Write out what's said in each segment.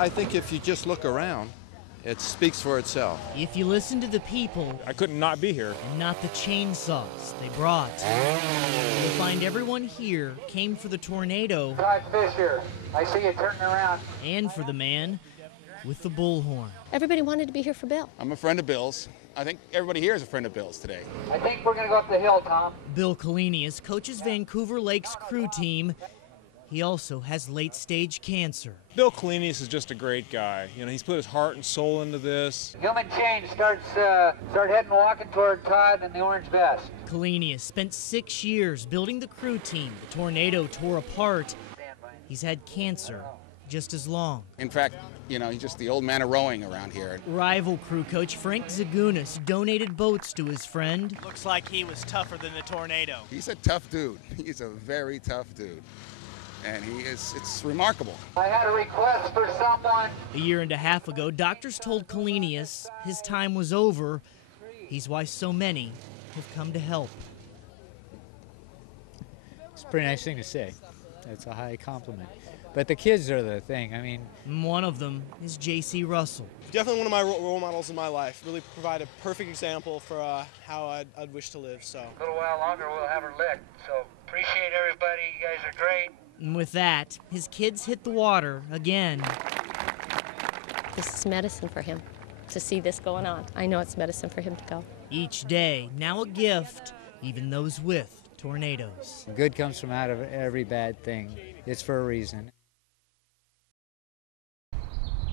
I think if you just look around, it speaks for itself. If you listen to the people, I couldn't not be here. and not the chainsaws they brought, you'll find everyone here came for the tornado Todd Fisher, I see you turning around. and for the man with the bullhorn. Everybody wanted to be here for Bill. I'm a friend of Bill's. I think everybody here is a friend of Bill's today. I think we're going to go up the hill, Tom. Bill Kalenius coaches Vancouver Lakes crew team. He also has late-stage cancer. Bill Kalenius is just a great guy. You know, he's put his heart and soul into this. Human change start heading walking toward Todd in the orange vest. Kalenius spent 6 years building the crew team. The tornado tore apart. He's had cancer just as long. In fact, you know, he's just the old man of rowing around here. Rival crew coach Frank Zagunis donated boats to his friend. Looks like he was tougher than the tornado. He's a tough dude. He's a very tough dude. And it's remarkable. I had a request for someone. A year and a half ago, doctors told Kalenius his time was over. He's why so many have come to help. It's a pretty nice thing to say. That's a high compliment. But the kids are the thing. I mean, One of them is J.C. Russell. Definitely one of my role models in my life. Really provide a perfect example for how I'd wish to live. So. A little while longer, we'll have her licked. So appreciate everybody. You guys are great. And with that, his kids hit the water again. This is medicine for him to see this going on. I know it's medicine for him to go. Each day, now a gift, even those with tornadoes. good comes from out of every bad thing. It's for a reason.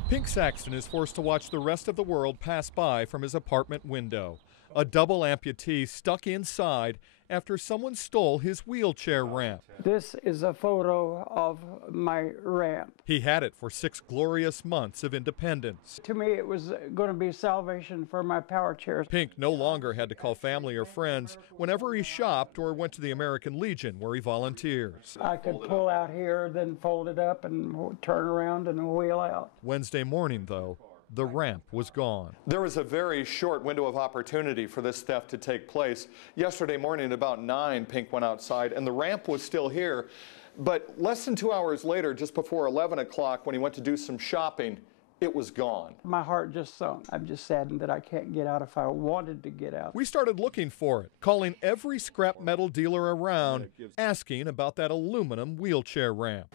Pink Saxton is forced to watch the rest of the world pass by from his apartment window. A double amputee stuck inside after someone stole his wheelchair ramp. This is a photo of my ramp. He had it for 6 glorious months of independence. To me, it was going to be salvation for my power chairs. Pink no longer had to call family or friends whenever he shopped or went to the American Legion where he volunteers. I could pull out here, then fold it up and turn around and wheel out. Wednesday morning, though, the ramp was gone. There was a very short window of opportunity for this theft to take place. Yesterday morning at about 9, Pink went outside and the ramp was still here. But less than 2 hours later, just before 11 o'clock, when he went to do some shopping, it was gone. My heart just sunk. I'm just saddened that I can't get out if I wanted to get out. We started looking for it, calling every scrap metal dealer around, asking about that aluminum wheelchair ramp.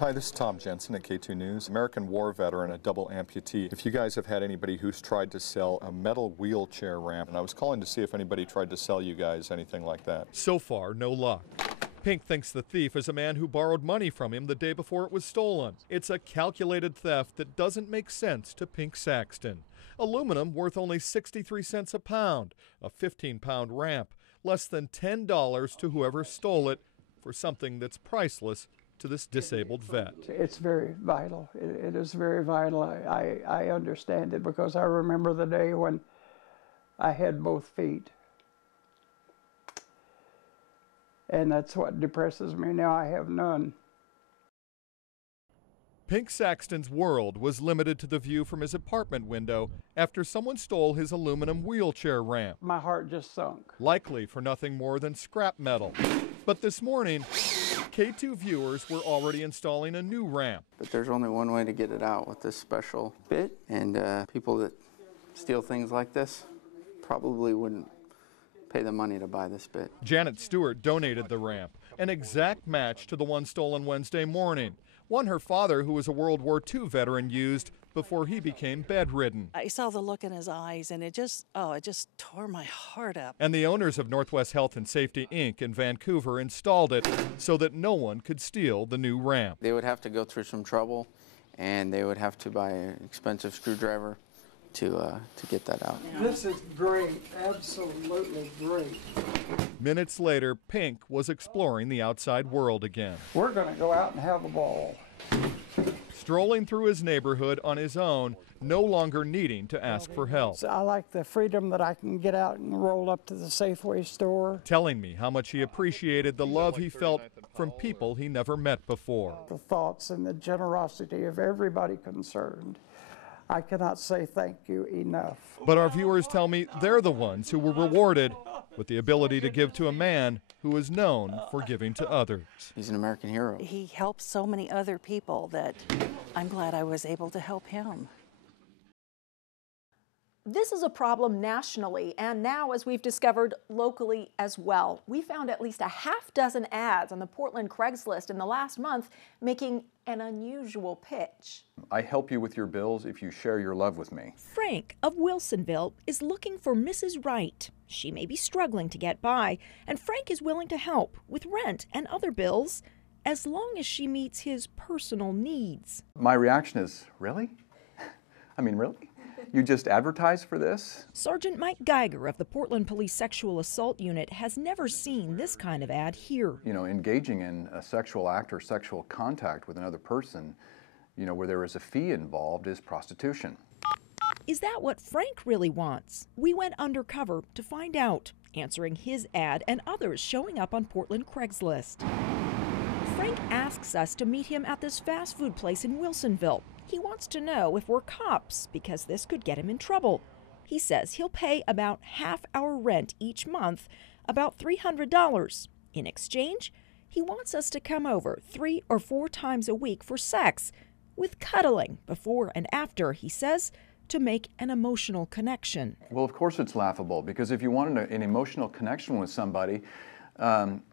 Hi, this is Tom Jensen at K2 News, American war veteran, a double amputee. If you guys have had anybody who's tried to sell a metal wheelchair ramp, and I was calling to see if anybody tried to sell you guys anything like that. So far, no luck. Pink thinks the thief is a man who borrowed money from him the day before it was stolen. It's a calculated theft that doesn't make sense to Pink Saxton. Aluminum worth only 63 cents a pound, a 15-pound ramp, less than $10 to whoever stole it for something that's priceless to this disabled vet. It's very vital. It is very vital. I understand it because I remember the day when I had both feet. And that's what depresses me now. I have none. Pink Saxton's world was limited to the view from his apartment window after someone stole his aluminum wheelchair ramp. My heart just sunk. Likely for nothing more than scrap metal. But this morning, K2 viewers were already installing a new ramp. But there's only one way to get it out with this special bit, and people that steal things like this probably wouldn't pay the money to buy this bit. Janet Stewart donated the ramp, an exact match to the one stolen Wednesday morning, one her father, who was a World War II veteran, used before he became bedridden. I saw the look in his eyes, and it just tore my heart up. And the owners of Northwest Health and Safety, Inc. in Vancouver installed it so that no one could steal the new ramp. They would have to go through some trouble, and they would have to buy an expensive screwdriver to get that out. This is great, absolutely great. Minutes later, Pink was exploring the outside world again. We're going to go out and have a ball. Strolling through his neighborhood on his own, no longer needing to ask for help. I like the freedom that I can get out and roll up to the Safeway store. Telling me how much he appreciated the love he felt from people he never met before. The thoughts and the generosity of everybody concerned. I cannot say thank you enough. But our viewers tell me they're the ones who were rewarded with the ability to give to a man who is known for giving to others. He's an American hero. He helps so many other people that I'm glad I was able to help him. This is a problem nationally and now, as we've discovered, locally as well. We found at least a half dozen ads on the Portland Craigslist in the last month making an unusual pitch. I help you with your bills if you share your love with me. Frank of Wilsonville is looking for Mrs. Wright. She may be struggling to get by, and Frank is willing to help with rent and other bills as long as she meets his personal needs. My reaction is, really? I mean, really? You just advertise for this? Sergeant Mike Geiger of the Portland Police Sexual Assault Unit has never seen this kind of ad here. You know, engaging in a sexual act or sexual contact with another person, you know, where there is a fee involved is prostitution. Is that what Frank really wants? We went undercover to find out, answering his ad and others showing up on Portland Craigslist. Frank asks us to meet him at this fast food place in Wilsonville. He wants to know if we're cops because this could get him in trouble. He says he'll pay about half our rent each month, about $300. In exchange, he wants us to come over 3 or 4 times a week for sex, with cuddling before and after, he says, to make an emotional connection. Well, of course it's laughable, because if you want an emotional connection with somebody,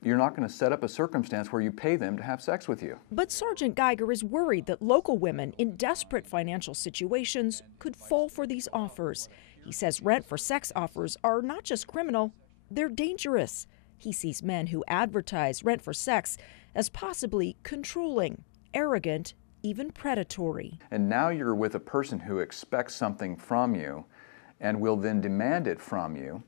you're not going to set up a circumstance where you pay them to have sex with you. But Sergeant Geiger is worried that local women in desperate financial situations could fall for these offers. He says rent for sex offers are not just criminal, they're dangerous. He sees men who advertise rent for sex as possibly controlling, arrogant, even predatory. And now you're with a person who expects something from you and will then demand it from you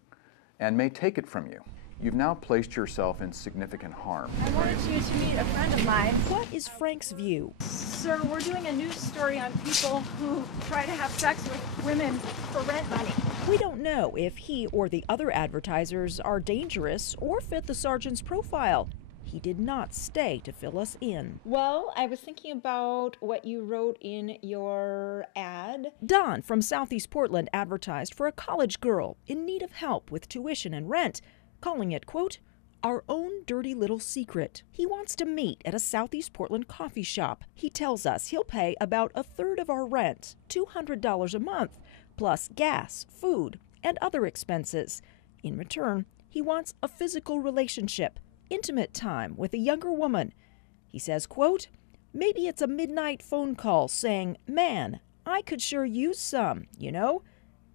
and may take it from you. You've now placed yourself in significant harm. I wanted you to meet a friend of mine. What is Frank's view? Sir, we're doing a news story on people who try to have sex with women for rent money. We don't know if he or the other advertisers are dangerous or fit the sergeant's profile. He did not stay to fill us in. Well, I was thinking about what you wrote in your ad. Don from Southeast Portland advertised for a college girl in need of help with tuition and rent, calling it, quote, our own dirty little secret. He wants to meet at a Southeast Portland coffee shop. He tells us he'll pay about a third of our rent, $200 a month, plus gas, food, and other expenses. In return, he wants a physical relationship, intimate time with a younger woman. He says, quote, maybe it's a midnight phone call saying, man, I could sure use some, you know?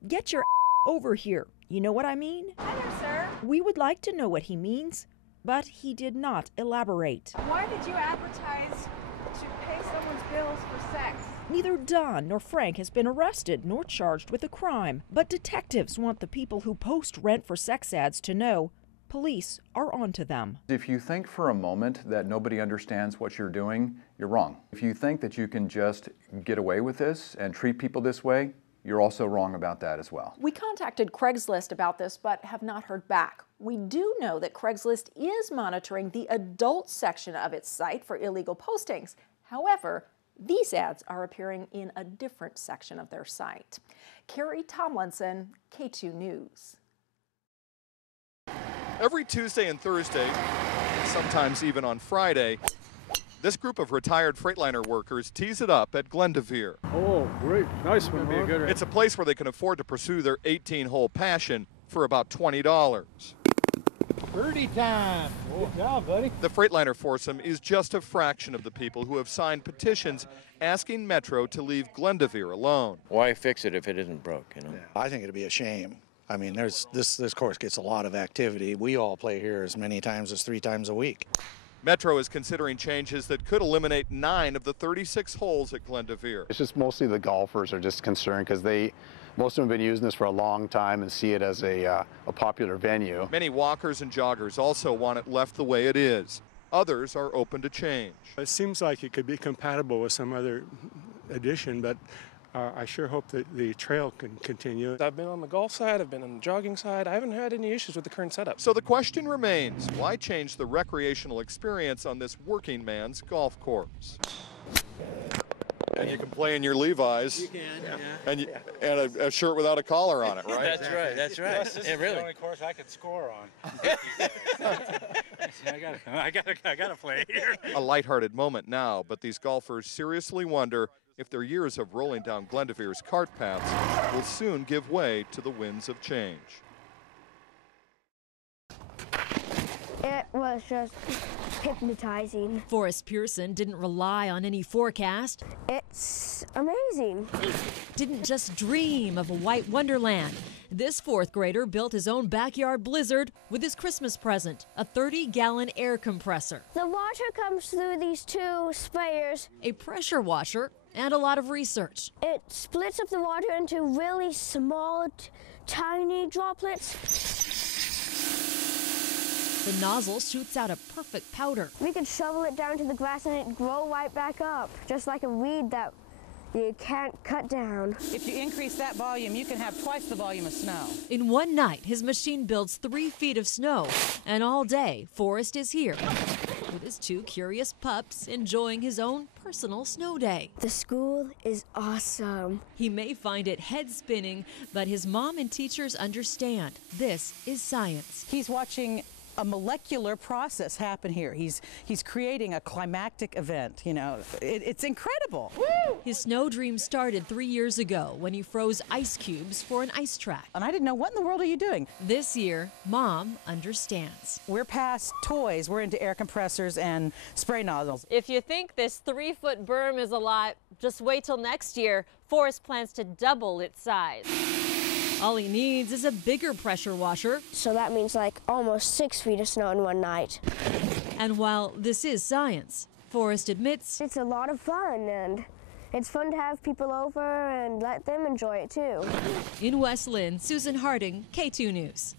Get your over here. You know what I mean? Hi there, sir. We would like to know what he means, but he did not elaborate. Why did you advertise to pay someone's bills for sex? Neither Don nor Frank has been arrested nor charged with a crime, but detectives want the people who post rent for sex ads to know police are onto them. If you think for a moment that nobody understands what you're doing, you're wrong. If you think that you can just get away with this and treat people this way, you're also wrong about that as well. We contacted Craigslist about this, but have not heard back. We do know that Craigslist is monitoring the adult section of its site for illegal postings. However, these ads are appearing in a different section of their site. Carrie Tomlinson, K2 News. Every Tuesday and Thursday, sometimes even on Friday, this group of retired Freightliner workers tees it up at Glendevere. Oh, great. Nice one. It's a place where they can afford to pursue their 18-hole passion for about $20. Birdie time. Good job, buddy. The Freightliner foursome is just a fraction of the people who have signed petitions asking Metro to leave Glendevere alone. Why fix it if it isn't broke, you know? Yeah, I think it'd be a shame. I mean, this course gets a lot of activity. We all play here as many times as 3 times a week. Metro is considering changes that could eliminate 9 of the 36 holes at Glendevere. It's just mostly the golfers are just concerned because most of them have been using this for a long time and see it as a popular venue. Many walkers and joggers also want it left the way it is. Others are open to change. It seems like it could be compatible with some other addition, but I sure hope that the trail can continue. I've been on the golf side, I've been on the jogging side. I haven't had any issues with the current setup. So the question remains, why change the recreational experience on this working man's golf course? And you can play in your Levi's. You can, yeah. And a shirt without a collar on it, right? That's right, that's right. Plus, this is the only course I could score on. I gotta play here. A lighthearted moment now, but these golfers seriously wonder if their years of rolling down Glendovere's cart paths will soon give way to the winds of change. It was just hypnotizing. Forrest Pearson didn't rely on any forecast. It's amazing. Didn't just dream of a white wonderland. This fourth grader built his own backyard blizzard with his Christmas present, a 30-gallon air compressor. The water comes through these two sprayers. A pressure washer and a lot of research. It splits up the water into really small, tiny droplets. The nozzle shoots out a perfect powder. We could shovel it down to the grass and it'd grow right back up, just like a weed that you can't cut down. If you increase that volume, you can have twice the volume of snow. In one night, his machine builds 3 feet of snow, and all day, Forrest is here with his 2 curious pups enjoying his own personal snow day. The school is awesome. He may find it head-spinning, but his mom and teachers understand this is science. He's watching a molecular process happen here. He's creating a climactic event, you know. It's incredible. Woo! His snow dream started 3 years ago when he froze ice cubes for an ice track. And I didn't know, what in the world are you doing? This year, Mom understands. We're past toys. We're into air compressors and spray nozzles. If you think this 3-foot berm is a lot, just wait till next year. Forrest plans to double its size. All he needs is a bigger pressure washer. So that means like almost 6 feet of snow in one night. And while this is science, Forrest admits it's a lot of fun, and it's fun to have people over and let them enjoy it too. In West Lynn, Susan Harding, K2 News.